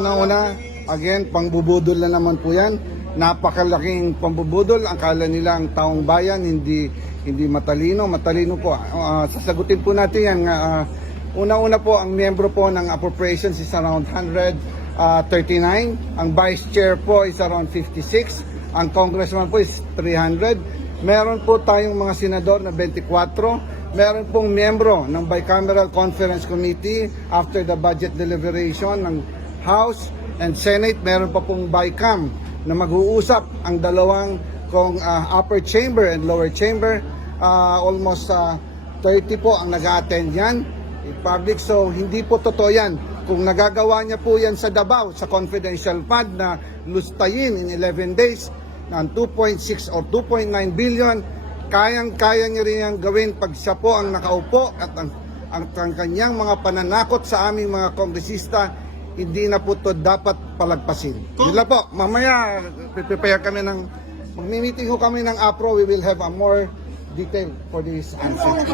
Una-una, again, pangbubudol na naman po yan. Napakalaking pambubudol. Akala nila ang taong bayan hindi matalino. Matalino po. Sasagutin po natin yan. Una-una po, ang miyembro po ng appropriations is around 139. Ang vice chair po is around 56. Ang congressman po is 300. Meron po tayong mga senador na 24. Meron pong miyembro ng Bicameral Conference Committee after the budget deliberation ng House and Senate. Meron pa pong BICAM na mag-uusap ang dalawang upper chamber and lower chamber. Almost 30 po ang nag-attend yan in public. So hindi po totoo yan. Kung nagagawa niya po yan sa Davao, sa confidential fund na lustayin in 11 days ng 2.6 or 2.9 billion, kayang-kaya niya rin yan gawin pag siya po ang nakaupo at ang kanyang mga pananakot sa aming mga kongresista, hindi na po ito dapat palagpasin. Yun lang po, mamaya prepare kami mag-meeting ho kami ng APRO, we will have a more detail for this answer.